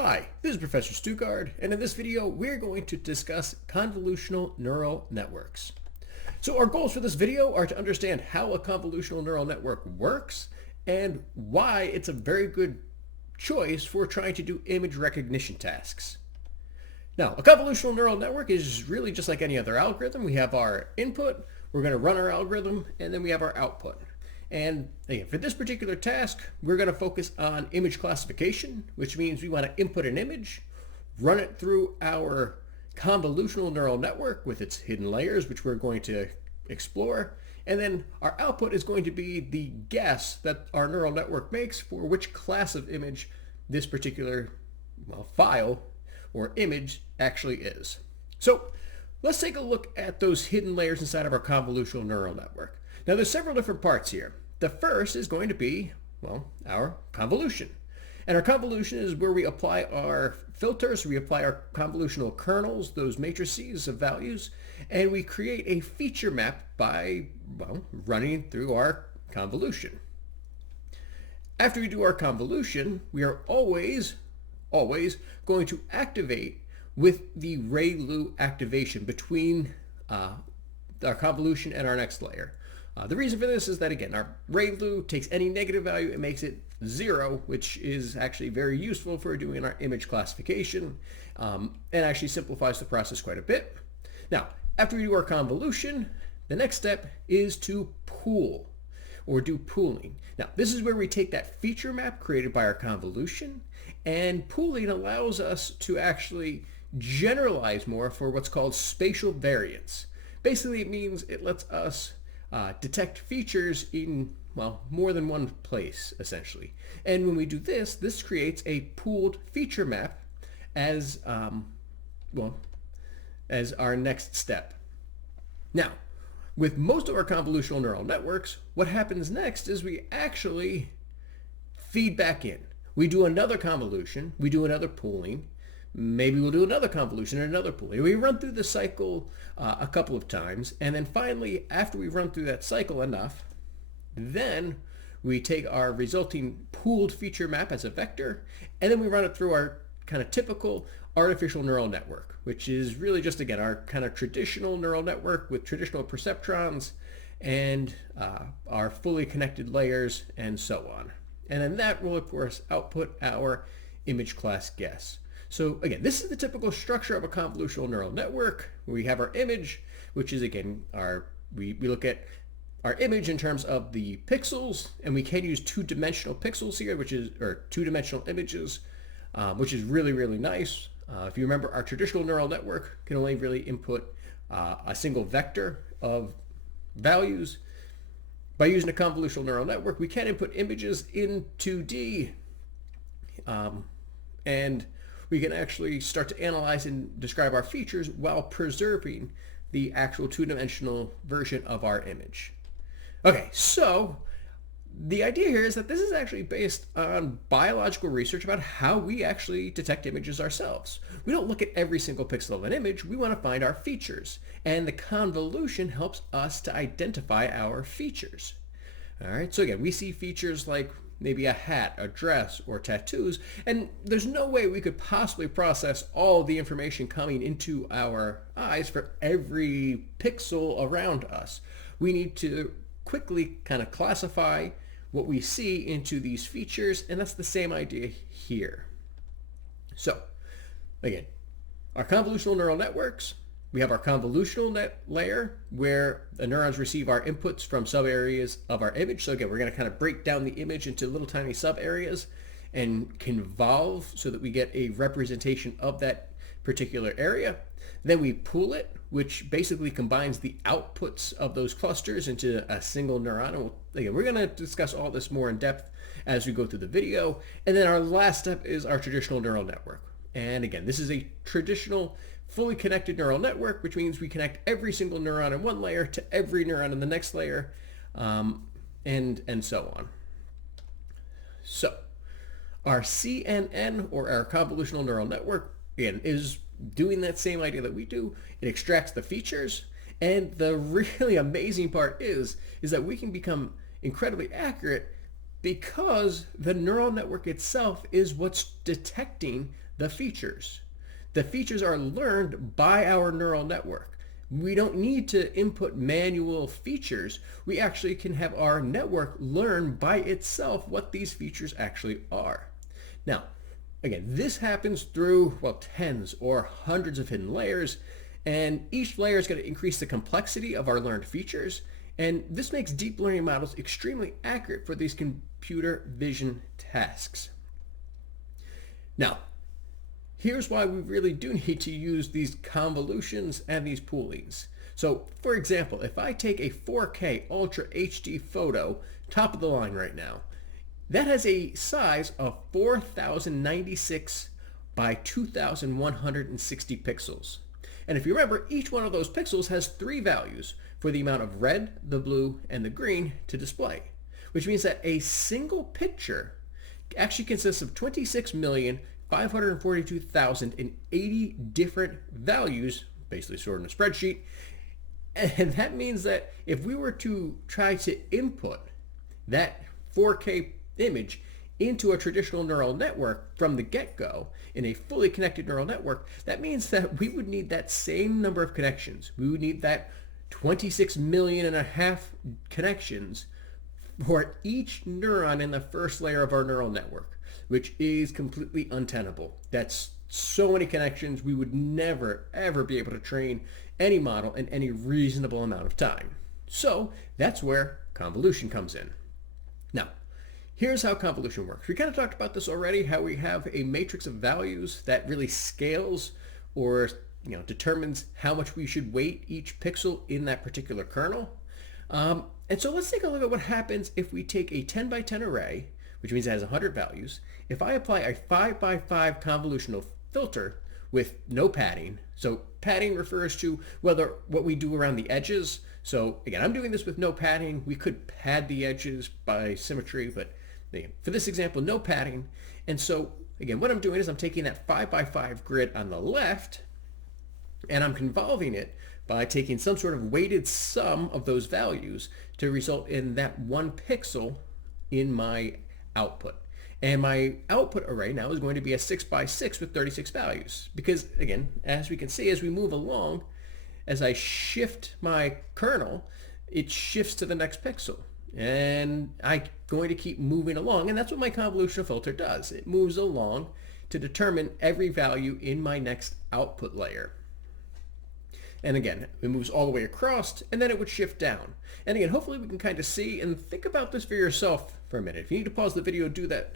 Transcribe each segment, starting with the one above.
Hi, this is Professor Stuckard, and in this video we're going to discuss convolutional neural networks. So our goals for this video are to understand how a convolutional neural network works and why it's a very good choice for trying to do image recognition tasks. Now, a convolutional neural network is really just like any other algorithm. We have our input, we're going to run our algorithm, and then we have our output. And again, for this particular task, we're going to focus on image classification, which means we want to input an image, run it through our convolutional neural network with its hidden layers, which we're going to explore. And then our output is going to be the guess that our neural network makes for which class of image this particular file or image actually is. So let's take a look at those hidden layers inside of our convolutional neural network. Now there's several different parts here. The first is going to be, our convolution. And our convolution is where we apply our filters, we apply our convolutional kernels, those matrices of values, and we create a feature map by, running through our convolution. After we do our convolution, we are always going to activate with the Relu activation between our convolution and our next layer. The reason for this is that, again, our Relu takes any negative value and makes it 0, which is actually very useful for doing our image classification and actually simplifies the process quite a bit. Now, after we do our convolution, the next step is to pool or do pooling. Now, this is where we take that feature map created by our convolution, and pooling allows us to actually generalize more for what's called spatial variance. Basically, it means it lets us detect features in, more than one place, essentially. And when we do this, this creates a pooled feature map as, as our next step. Now, with most of our convolutional neural networks, what happens next is we actually feed back in. We do another convolution, we do another pooling, maybe we'll do another convolution and another pooling. We run through the cycle a couple of times, and then finally, after we run through that cycle enough, then we take our resulting pooled feature map as a vector, and then we run it through our kind of typical artificial neural network, which is really just, again, our kind of traditional neural network with traditional perceptrons and our fully connected layers and so on. And then that will, of course, output our image class guess. So again, this is the typical structure of a convolutional neural network. We have our image, which is, again, we look at our image in terms of the pixels, and we can use two-dimensional pixels here, or two-dimensional images, which is really, really nice. If you remember, our traditional neural network can only really input a single vector of values. By using a convolutional neural network, we can input images in 2D, and we can actually start to analyze and describe our features while preserving the actual two-dimensional version of our image. Okay, so the idea here is that this is actually based on biological research about how we actually detect images ourselves. We don't look at every single pixel of an image, we want to find our features, and the convolution helps us to identify our features. All right, so again, we see features like maybe a hat, a dress, or tattoos, and there's no way we could possibly process all the information coming into our eyes for every pixel around us. We need to quickly kind of classify what we see into these features, and that's the same idea here. So, again, our convolutional neural networks, we have our convolutional net layer where the neurons receive our inputs from sub-areas of our image. So again, we're going to kind of break down the image into little tiny sub-areas and convolve so that we get a representation of that particular area. Then we pool it, which basically combines the outputs of those clusters into a single neuron. And again, we're going to discuss all this more in depth as we go through the video. And then our last step is our traditional neural network. And again, this is a traditional fully connected neural network, which means we connect every single neuron in one layer to every neuron in the next layer, and so on. So our CNN, or our convolutional neural network, again, is doing that same idea that we do. It extracts the features, and the really amazing part is that we can become incredibly accurate because the neural network itself is what's detecting the features. The features are learned by our neural network. We don't need to input manual features. We actually can have our network learn by itself what these features actually are. Now, again, this happens through, well, tens or hundreds of hidden layers, and each layer is going to increase the complexity of our learned features, and this makes deep learning models extremely accurate for these computer vision tasks. Now, here's why we really do need to use these convolutions and these poolings. So, for example, if I take a 4K Ultra HD photo, top of the line right now, that has a size of 4096 by 2160 pixels. And if you remember, each one of those pixels has 3 values for the amount of red, the blue, and the green to display, which means that a single picture actually consists of 26,542,080 different values, basically stored in a spreadsheet. And that means that if we were to try to input that 4K image into a traditional neural network from the get-go in a fully connected neural network, that means that we would need that same number of connections. We would need that 26 million and a half connections for each neuron in the first layer of our neural network, which is completely untenable. That's so many connections, we would never, ever be able to train any model in any reasonable amount of time. So that's where convolution comes in. Now, here's how convolution works. We kind of talked about this already, how we have a matrix of values that really scales or determines how much we should weight each pixel in that particular kernel. And so let's take a look at what happens if we take a 10 by 10 array, which means it has 100 values. If I apply a 5 by 5 convolutional filter with no padding, so padding refers to what we do around the edges. So again, I'm doing this with no padding. We could pad the edges by symmetry, but for this example, no padding. And so again, what I'm doing is I'm taking that 5 by 5 grid on the left, and I'm convolving it by taking some sort of weighted sum of those values to result in that one pixel in my output. And my output array now is going to be a 6 by 6 with 36 values. Because again, as we can see, as we move along, as I shift my kernel, it shifts to the next pixel. And I'm going to keep moving along, and that's what my convolutional filter does. It moves along to determine every value in my next output layer. And again, it moves all the way across, and then it would shift down. And again, hopefully we can kind of see and think about this for yourself for a minute. If you need to pause the video, do that.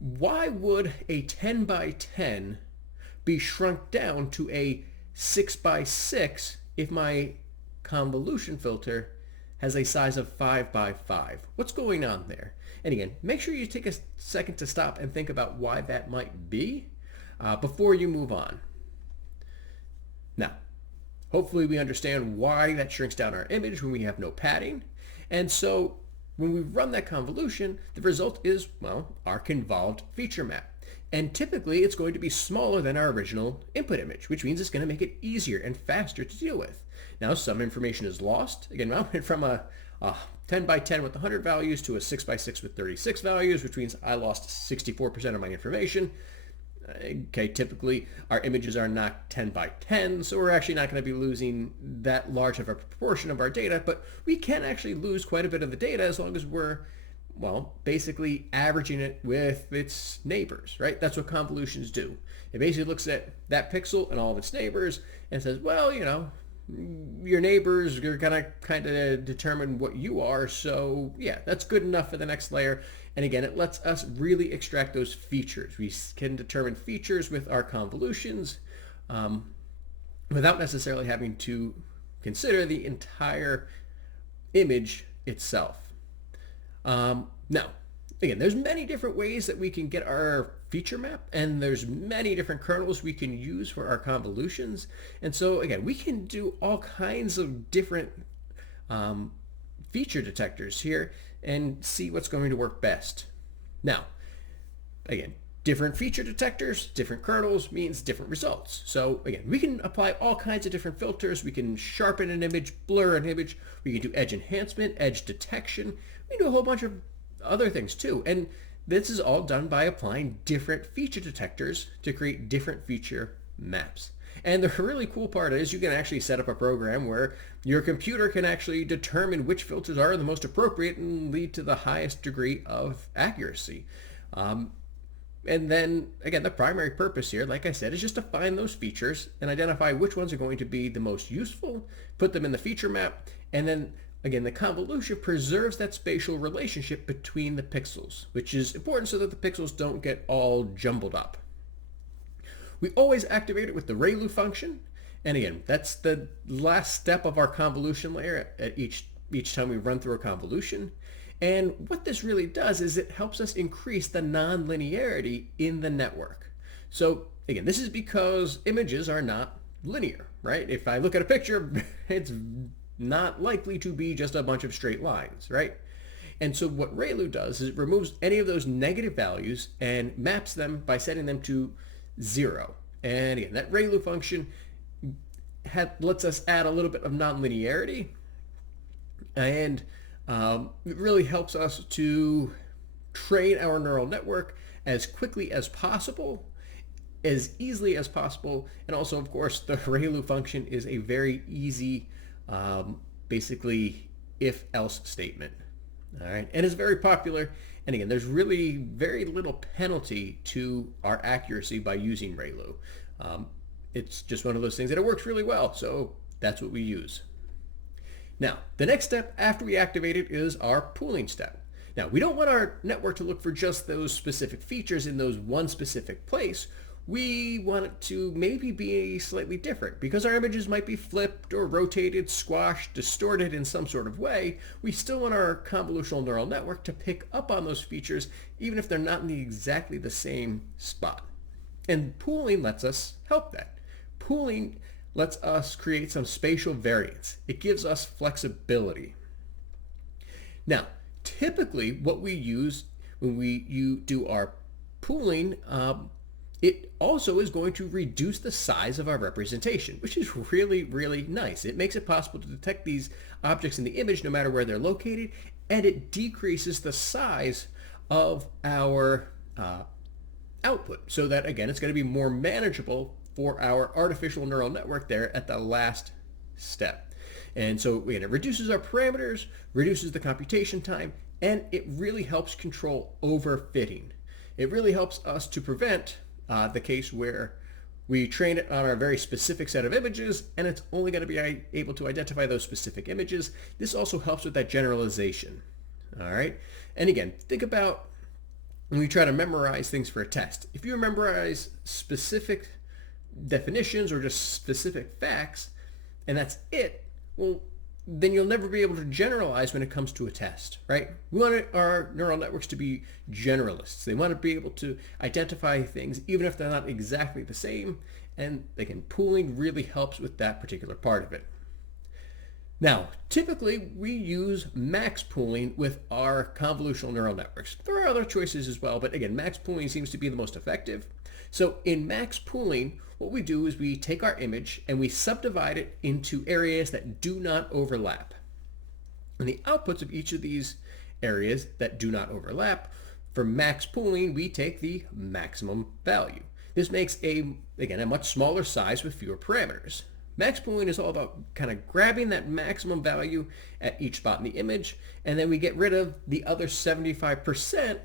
Why would a 10 by 10 be shrunk down to a 6 by 6 if my convolution filter has a size of 5 by 5? What's going on there? And again, make sure you take a second to stop and think about why that might be before you move on. Now, hopefully we understand why that shrinks down our image when we have no padding. And so when we run that convolution, the result is, well, our convolved feature map. And typically it's going to be smaller than our original input image, which means it's going to make it easier and faster to deal with. Now some information is lost. Again, I went from a 10 by 10 with 100 values to a 6 by 6 with 36 values, which means I lost 64% of my information. Okay, typically our images are not 10 by 10, so we're actually not going to be losing that large of a proportion of our data, but we can actually lose quite a bit of the data as long as we're, well, basically averaging it with its neighbors, right? That's what convolutions do. It basically looks at that pixel and all of its neighbors and says, well, your neighbors are going to kind of determine what you are, so yeah, that's good enough for the next layer. And again, it lets us really extract those features. We can determine features with our convolutions without necessarily having to consider the entire image itself. Now, again, there's many different ways that we can get our feature map, and there's many different kernels we can use for our convolutions. And so again, we can do all kinds of different feature detectors here and see what's going to work best. Now, again, different feature detectors, different kernels means different results. So again, we can apply all kinds of different filters. We can sharpen an image, blur an image. We can do edge enhancement, edge detection. We can do a whole bunch of other things too. And This is all done by applying different feature detectors to create different feature maps. And the really cool part is you can actually set up a program where your computer can actually determine which filters are the most appropriate and lead to the highest degree of accuracy. And then, again, the primary purpose here, like I said, is just to find those features and identify which ones are going to be the most useful, put them in the feature map, and then, again, the convolution preserves that spatial relationship between the pixels, which is important so that the pixels don't get all jumbled up. We always activate it with the Relu function, and again, that's the last step of our convolution layer at each time we run through a convolution. And what this really does is it helps us increase the nonlinearity in the network. So again, this is because images are not linear, right? If I look at a picture, it's not likely to be just a bunch of straight lines, right? And so what Relu does is it removes any of those negative values and maps them by setting them to 0. And again, that Relu function lets us add a little bit of nonlinearity, and it really helps us to train our neural network as quickly as possible, as easily as possible, and also, of course, the Relu function is a very easy, basically if-else statement. All right, and it's very popular. And again, there's really very little penalty to our accuracy by using Relu. It's just one of those things that it works really well, so that's what we use. Now, the next step after we activate it is our pooling step. Now, we don't want our network to look for just those specific features in those one specific place. We want it to maybe be slightly different. Because our images might be flipped or rotated, squashed, distorted in some sort of way, we still want our convolutional neural network to pick up on those features even if they're not in exactly the same spot. And pooling lets us help that. Pooling lets us create some spatial variance. It gives us flexibility. Now, typically what we use when you do our pooling, it also is going to reduce the size of our representation, which is really, really nice. It makes it possible to detect these objects in the image no matter where they're located, and it decreases the size of our output so that, again, it's going to be more manageable for our artificial neural network there at the last step. And so again, it reduces our parameters, reduces the computation time, and it really helps control overfitting. It really helps us to prevent the case where we train it on a very specific set of images and it's only going to be able to identify those specific images. This also helps with that generalization. All right. And again, think about when we try to memorize things for a test. If you memorize specific definitions or just specific facts and that's it, well, then you'll never be able to generalize when it comes to a test, right? We want our neural networks to be generalists. They want to be able to identify things even if they're not exactly the same, and again, pooling really helps with that particular part of it. Now, typically we use max pooling with our convolutional neural networks. There are other choices as well, but again, max pooling seems to be the most effective. So in max pooling, what we do is we take our image and we subdivide it into areas that do not overlap. And the outputs of each of these areas that do not overlap, for max pooling, we take the maximum value. This makes again, a much smaller size with fewer parameters. Max pooling is all about kind of grabbing that maximum value at each spot in the image, and then we get rid of the other 75%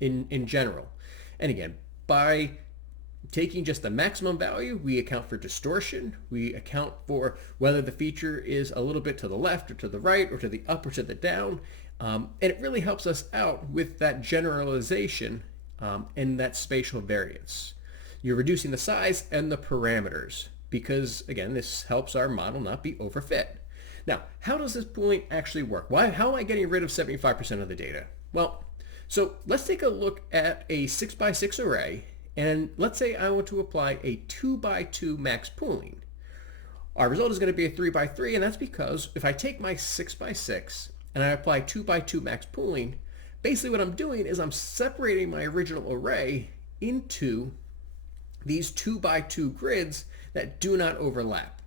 in general. And again, by taking just the maximum value, we account for distortion. We account for whether the feature is a little bit to the left or to the right or to the up or to the down. And it really helps us out with that generalization and that spatial variance. You're reducing the size and the parameters because, again, this helps our model not be overfit. Now, how does this pooling actually work? How am I getting rid of 75% of the data? Well, so let's take a look at a 6x6 array. And let's say I want to apply a 2x2 max pooling. Our result is going to be a 3x3, and that's because if I take my 6x6 and I apply 2x2 max pooling, basically what I'm doing is I'm separating my original array into these 2x2 grids that do not overlap.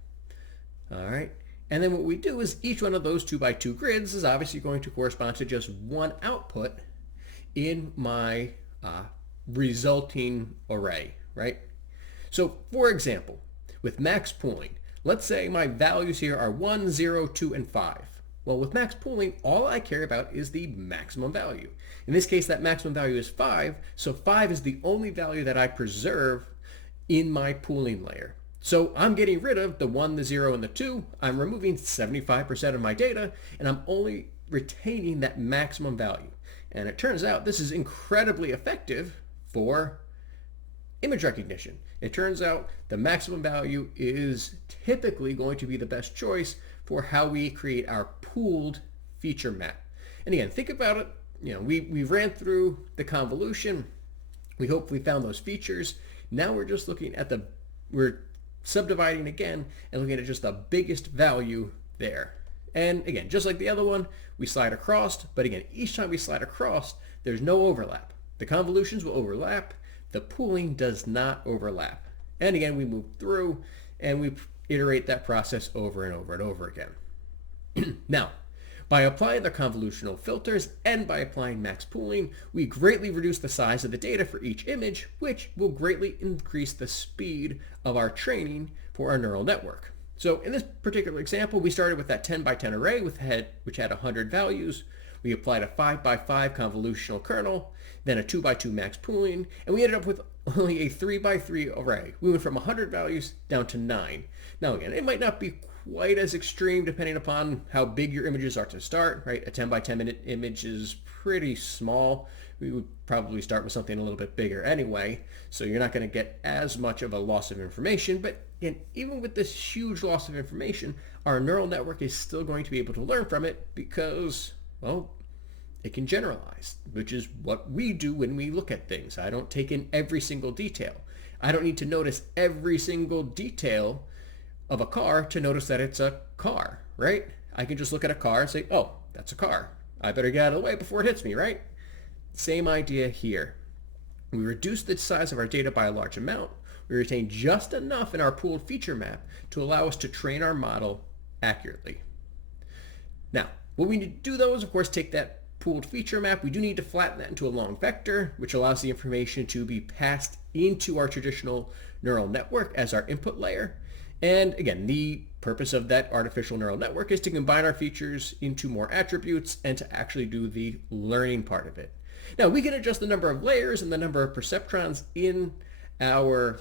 All right. And then what we do is each one of those 2x2 grids is obviously going to correspond to just one output in my resulting array, right? So for example, with max pooling, let's say my values here are 1, 0, 2, and 5. Well, with max pooling, all I care about is the maximum value. In this case, that maximum value is 5, so 5 is the only value that I preserve in my pooling layer. So I'm getting rid of the 1, the 0, and the 2. I'm removing 75% of my data, and I'm only retaining that maximum value. And it turns out this is incredibly effective for image recognition. It turns out the maximum value is typically going to be the best choice for how we create our pooled feature map. And again, think about it. We ran through the convolution. We hopefully found those features. Now we're just looking at we're subdividing again and looking at just the biggest value there. And again, just like the other one, we slide across, but again, each time we slide across, there's no overlap. The convolutions will overlap. The pooling does not overlap. And again, we move through and we iterate that process over and over and over again. Now, by applying the convolutional filters and by applying max pooling, we greatly reduce the size of the data for each image, which will greatly increase the speed of our training for our neural network. So in this particular example, we started with that 10 by 10 array which had 100 values. We applied a 5 by 5 convolutional kernel, then a 2 by 2 max pooling, and we ended up with only a 3 by 3 array. We went from 100 values down to 9. Now again, it might not be quite as extreme depending upon how big your images are to start, right? A 10 by 10 minute image is pretty small. We would probably start with something a little bit bigger anyway, so you're not going to get as much of a loss of information. But even with this huge loss of information, our neural network is still going to be able to learn from it because, well, it can generalize, which is what we do when we look at things. I don't take in every single detail. I don't need to notice every single detail of a car to notice that it's a car, right? I can just look at a car and say, oh, that's a car. I better get out of the way before it hits me, right? Same idea here. We reduce the size of our data by a large amount. We retain just enough in our pooled feature map to allow us to train our model accurately. Now, what we need to do though is of course take that pooled feature map. We do need to flatten that into a long vector, which allows the information to be passed into our traditional neural network as our input layer. And again, the purpose of that artificial neural network is to combine our features into more attributes and to actually do the learning part of it. Now, we can adjust the number of layers and the number of perceptrons in our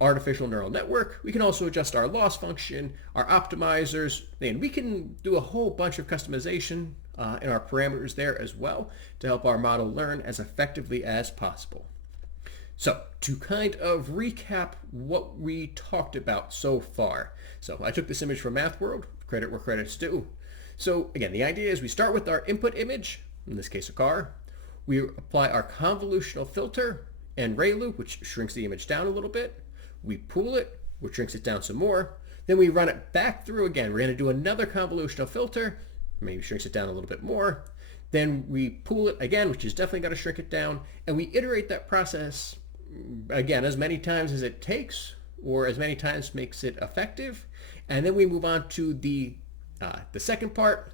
artificial neural network. We can also adjust our loss function, our optimizers, and we can do a whole bunch of customization in our parameters there as well to help our model learn as effectively as possible. So to kind of recap what we talked about so far. So I took this image from Math World, credit where credit's due. So again, the idea is we start with our input image, in this case a car. We apply our convolutional filter and Relu, which shrinks the image down a little bit. We pool it, which shrinks it down some more. Then we run it back through again. We're going to do another convolutional filter, maybe shrinks it down a little bit more. Then we pool it again, which is definitely going to shrink it down. And we iterate that process again as many times as it takes or as many times makes it effective. And then we move on to the second part,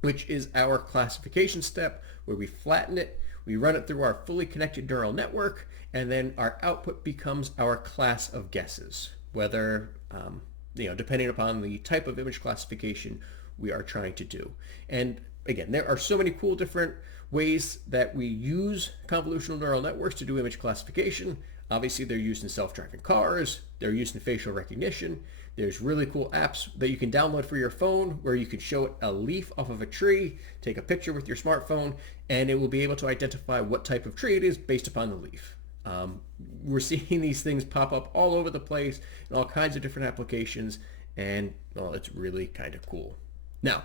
which is our classification step, where we flatten it, we run it through our fully connected neural network, and then our output becomes our class of guesses, whether, depending upon the type of image classification we are trying to do. And again, there are so many cool different ways that we use convolutional neural networks to do image classification. Obviously, they're used in self-driving cars. They're used in facial recognition. There's really cool apps that you can download for your phone where you could show it a leaf off of a tree, take a picture with your smartphone, and it will be able to identify what type of tree it is based upon the leaf. We're seeing these things pop up all over the place in all kinds of different applications, and well, it's really kind of cool. Now,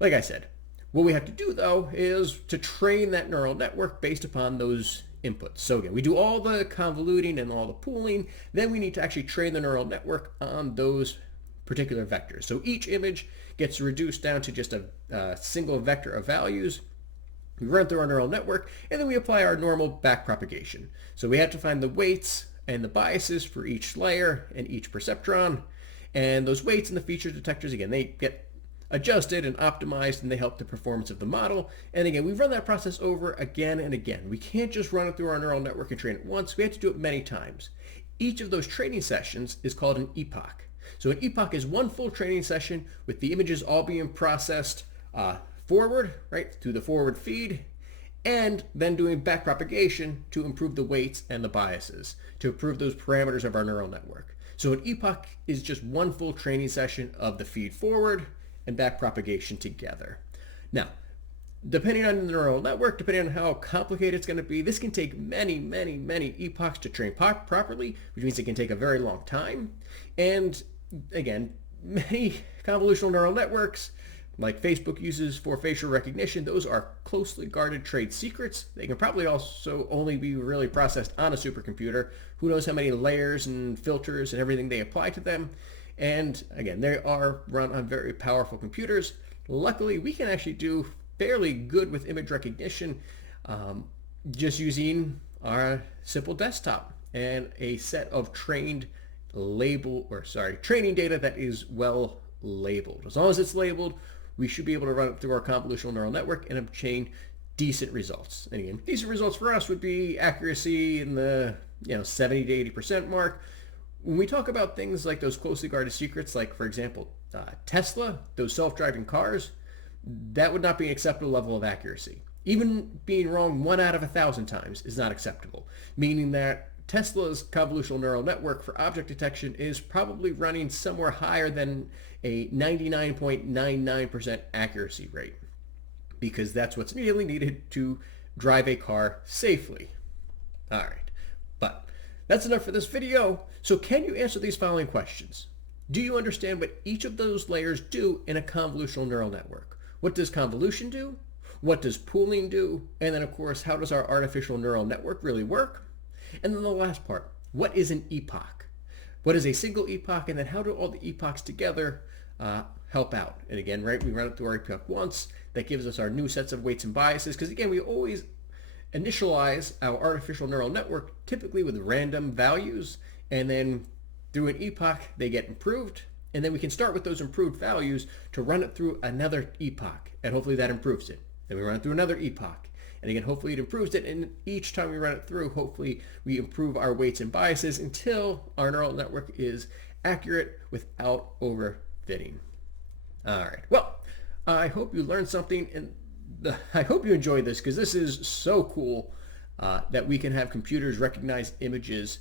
like I said, what we have to do though is to train that neural network based upon those inputs. So again, we do all the convoluting and all the pooling, then we need to actually train the neural network on those particular vectors. So each image gets reduced down to just a single vector of values. We run through our neural network, and then we apply our normal backpropagation. So we have to find the weights and the biases for each layer and each perceptron. And those weights and the feature detectors, again, they get adjusted and optimized, and they help the performance of the model. And again, we run that process over again and again. We can't just run it through our neural network and train it once. We have to do it many times. Each of those training sessions is called an epoch. So an epoch is one full training session with the images all being processed forward, right, through the forward feed, and then doing backpropagation to improve the weights and the biases, to improve those parameters of our neural network. So an epoch is just one full training session of the feed forward and backpropagation together. Now, depending on the neural network, depending on how complicated it's going to be, this can take many, many, many epochs to train properly, which means it can take a very long time. And again, many convolutional neural networks, like Facebook uses for facial recognition, those are closely guarded trade secrets. They can probably also only be really processed on a supercomputer. Who knows how many layers and filters and everything they apply to them. And again, they are run on very powerful computers. Luckily, we can actually do fairly good with image recognition just using our simple desktop and a set of training data that is well labeled. As long as it's labeled, we should be able to run it through our convolutional neural network and obtain decent results. And again, decent results for us would be accuracy in the 70 to 80% mark. When we talk about things like those closely guarded secrets, like for example, Tesla, those self-driving cars, that would not be an acceptable level of accuracy. Even being wrong 1 out of 1,000 times is not acceptable, meaning that Tesla's convolutional neural network for object detection is probably running somewhere higher than a 99.99% accuracy rate, because that's what's really needed to drive a car safely. All right, but that's enough for this video. So can you answer these following questions? Do you understand what each of those layers do in a convolutional neural network? What does convolution do? What does pooling do? And then of course, how does our artificial neural network really work? And then the last part, what is an epoch? What is a single epoch? And then how do all the epochs together help out? And again, right, we run it through our epoch once. That gives us our new sets of weights and biases, because again, we always initialize our artificial neural network typically with random values, and then through an epoch, they get improved. And then we can start with those improved values to run it through another epoch, and hopefully that improves it. Then we run it through another epoch. And again, hopefully it improves it. And each time we run it through, hopefully we improve our weights and biases until our neural network is accurate without overfitting. All right. Well, I hope you learned something, and I hope you enjoyed this, because this is so cool that we can have computers recognize images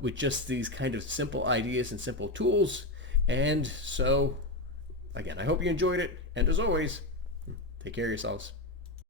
with just these kind of simple ideas and simple tools. And so, again, I hope you enjoyed it. And as always, take care of yourselves.